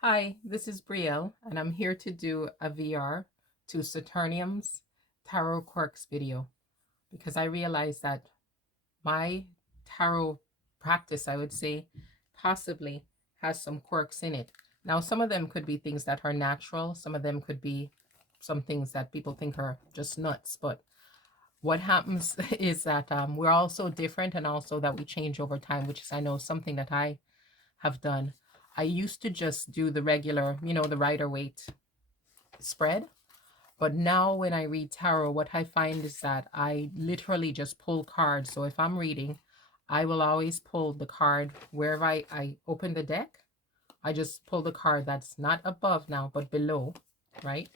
Hi, this is Brielle, and I'm here to do a VR to Saturnarium's Tarot Quirks video because I realized that my tarot practice, I would say, possibly has some quirks in it. Now, some of them could be things that are natural, some of them could be some things that people think are just nuts, but what happens is that we're all so different and also that we change over time, which is, I know, something that I have done. I used to just do the regular, the Rider Waite spread. But now when I read tarot, what I find is that I literally just pull cards. So if I'm reading, I will always pull the card wherever I open the deck. I just pull the card that's not above now, but below, right?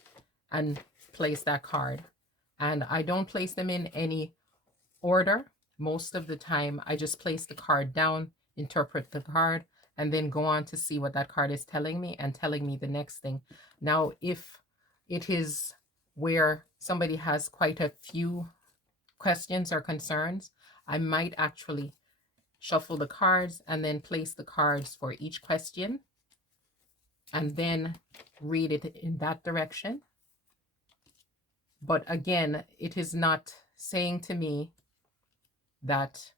And place that card. And I don't place them in any order. Most of the time, I just place the card down, interpret the card, and then go on to see what that card is telling me and telling me the next thing. Now, if it is where somebody has quite a few questions or concerns, I might actually shuffle the cards and then place the cards for each question and then read it in that direction. But again, it is not saying to me that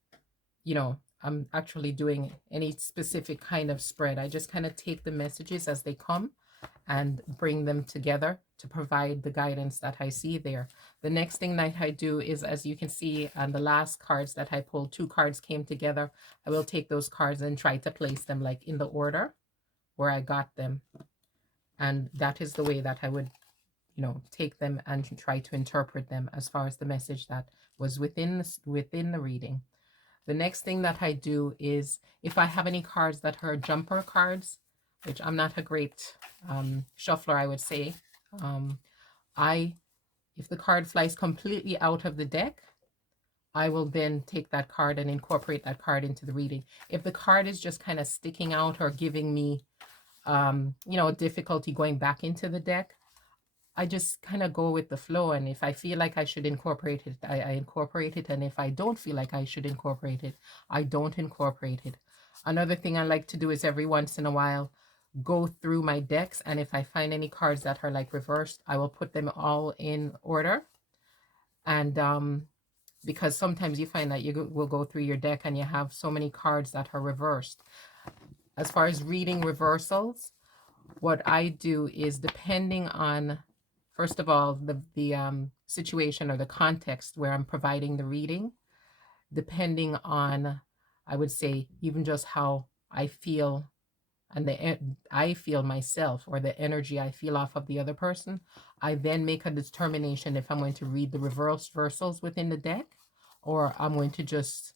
I'm actually doing any specific kind of spread. I just kind of take the messages as they come and bring them together to provide the guidance that I see there. The next thing that I do is, as you can see on the last cards that I pulled, two cards came together. I will take those cards and try to place them like in the order where I got them. And that is the way that I would, take them and try to interpret them as far as the message that was within the reading. The next thing that I do is if I have any cards that are jumper cards, which I'm not a great shuffler, I would say. Um, if the card flies completely out of the deck, I will then take that card and incorporate that card into the reading. If the card is just kind of sticking out or giving me, difficulty going back into the deck, I just kind of go with the flow. And if I feel like I should incorporate it, I incorporate it. And if I don't feel like I should incorporate it, I don't incorporate it. Another thing I like to do is every once in a while go through my decks. And if I find any cards that are like reversed, I will put them all in order. And because sometimes you find that you will go through your deck and you have so many cards that are reversed. As far as reading reversals, what I do is depending on, first of all, the situation or the context where I'm providing the reading, depending on, I would say, even just how I feel and I feel myself or the energy I feel off of the other person, I then make a determination if I'm going to read the reversals within the deck or I'm going to just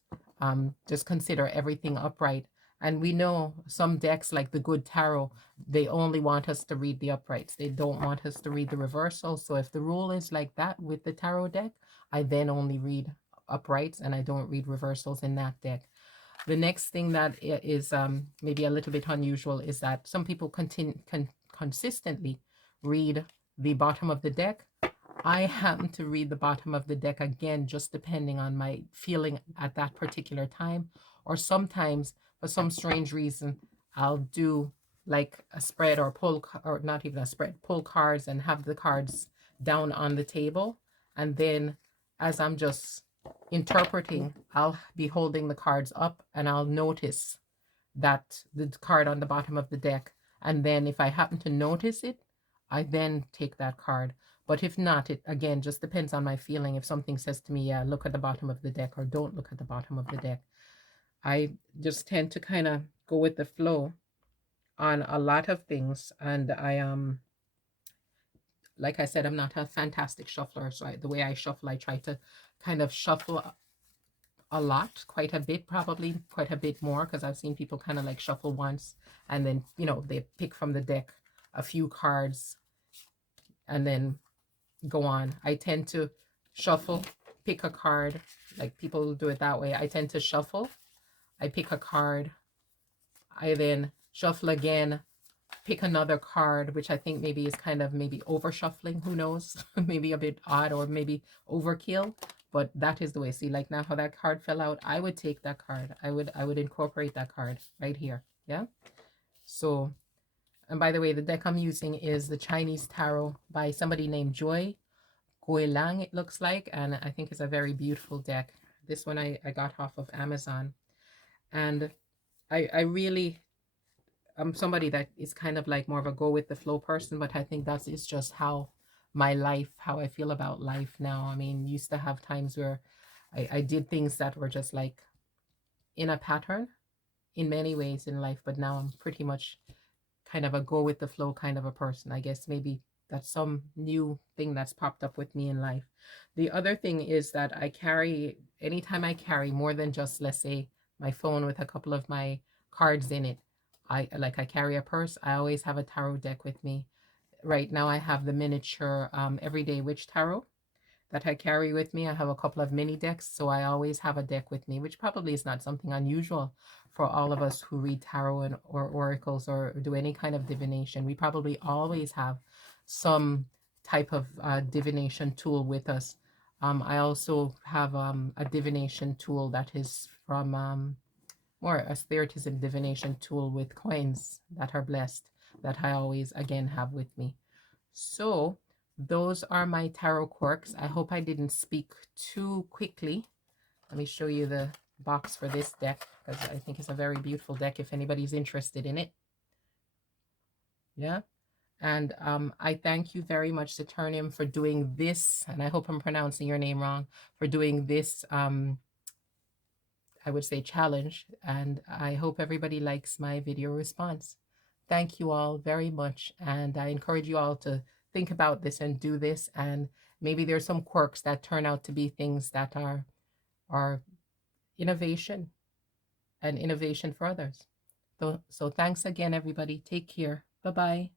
consider everything upright. And we know some decks like the Good Tarot, they only want us to read the uprights. They don't want us to read the reversals. So if the rule is like that with the tarot deck, I then only read uprights and I don't read reversals in that deck. The next thing that is maybe a little bit unusual is that some people consistently read the bottom of the deck. I happen to read the bottom of the deck again, just depending on my feeling at that particular time. Or sometimes, for some strange reason, I'll do like a spread or pull, or not even a spread, pull cards and have the cards down on the table. And then as I'm just interpreting, I'll be holding the cards up and I'll notice that the card on the bottom of the deck. And then if I happen to notice it, I then take that card. But if not, it again just depends on my feeling. If something says to me, yeah, look at the bottom of the deck or don't look at the bottom of the deck, I just tend to kind of go with the flow on a lot of things. And like I said, I'm not a fantastic shuffler. So the way I shuffle, I try to kind of shuffle a lot, quite a bit, probably quite a bit more, because I've seen people kind of like shuffle once and then, they pick from the deck a few cards and then go on. I tend to shuffle, pick a card, like people do it that way. I tend to shuffle, I pick a card, I then shuffle again, pick another card, which I think maybe is kind of maybe over shuffling, who knows, maybe a bit odd or maybe overkill, but that is the way. See, like now how that card fell out, I would take that card. I would incorporate that card right here. Yeah. So And by the way, the deck I'm using is the Chinese Tarot by somebody named Joy Guilang, it looks like. And I think it's a very beautiful deck. This one I got off of Amazon. And I really, I'm somebody that is kind of like more of a go with the flow person, but I think that is just how my life, how I feel about life now. I mean, used to have times where I did things that were just like in a pattern in many ways in life, but now I'm pretty much kind of a go with the flow kind of a person. I guess maybe that's some new thing that's popped up with me in life. The other thing is that I carry, anytime I carry more than just, let's say, my phone with a couple of my cards in it, I carry a purse. I always have a tarot deck with me. Right now I have the miniature Everyday Witch Tarot that I carry with me. I have a couple of mini decks, so I always have a deck with me, which probably is not something unusual for all of us who read tarot or oracles or do any kind of divination. We probably always have some type of divination tool with us. I also have a divination tool that is from more a spiritism divination tool with coins that are blessed that I always again have with me. So those are my tarot quirks. I hope I didn't speak too quickly. Let me show you the box for this deck because I think it's a very beautiful deck if anybody's interested in it. Yeah. And I thank you very much, Saturnium, for doing this. And I hope I'm pronouncing your name wrong, for doing this, I would say, challenge. And I hope everybody likes my video response. Thank you all very much. And I encourage you all to think about this and do this. And maybe there's some quirks that turn out to be things that are innovation and innovation for others. So thanks again, everybody. Take care. Bye-bye.